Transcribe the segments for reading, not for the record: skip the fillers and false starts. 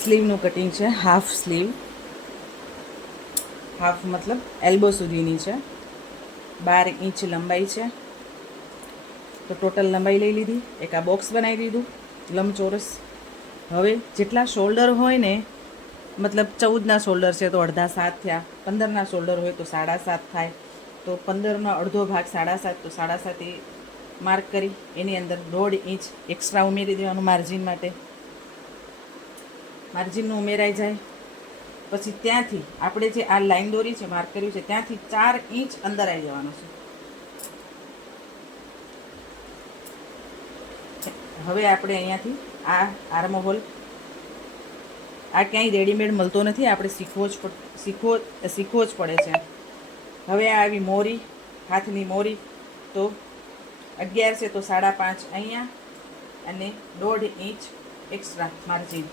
સ્લીવનું cutting છે, half slew, half મતલબ elbow સુધીની છે, 12 ઇંચ લંબાઈ છે. તો ટોટલ લંબાઈ લઈ લીધી, એક આ બોક્સ બનાવી દીધું લંબચોરસ. હવે જેટલા શોલ્ડર હોય ને, મતલબ 14ના શોલ્ડર છે તો અડધા 7 થયા, 15ના શોલ્ડર હોય તો 7.5 થાય, તો 15નો અડધો ભાગ 7.5, તો 7.5 એ માર્ક કરી એની અંદર 1.5 ઇંચ એક્સ્ટ્રા ઉમેરી દેવાનું માર્જિન માટે. માર્જિનનું ઉમેરાઈ જાય પછી ત્યાંથી આપણે જે આ લાઈન દોરી છે, માર્ક કર્યું છે, ત્યાંથી 4 ઇંચ અંદર આવી જવાનું છે. હવે આપણે અહીંયાથી આ આર્મહોલ, આ ક્યાંય રેડીમેડ મળતો નથી, આપણે શીખવો જ પડે છે. હવે આ આવી મોરી, હાથની મોરી, તો 11 છે તો 5.5 અહીંયા અને 1.5 ઇંચ એક્સ્ટ્રા માર્જિન.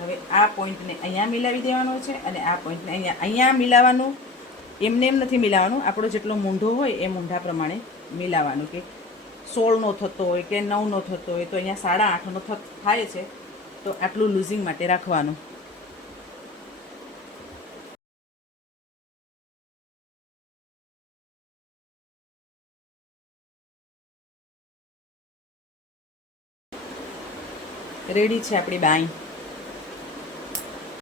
હવે આ પોઈન્ટને અહીંયા મિલાવી દેવાનો છે અને આ પોઈન્ટને અહીંયા મિલાવવાનું. એમને એમ નથી મિલાવવાનું, આપણો જેટલો મૂંઢો હોય એ મૂંઢા પ્રમાણે મિલાવવાનું. કે 16નો થતો હોય કે 9નો થતો હોય તો અહીંયા 8.5નો થાય છે, તો આટલું લૂઝિંગ માટે રાખવાનું. રેડી છે આપણી બાઈ.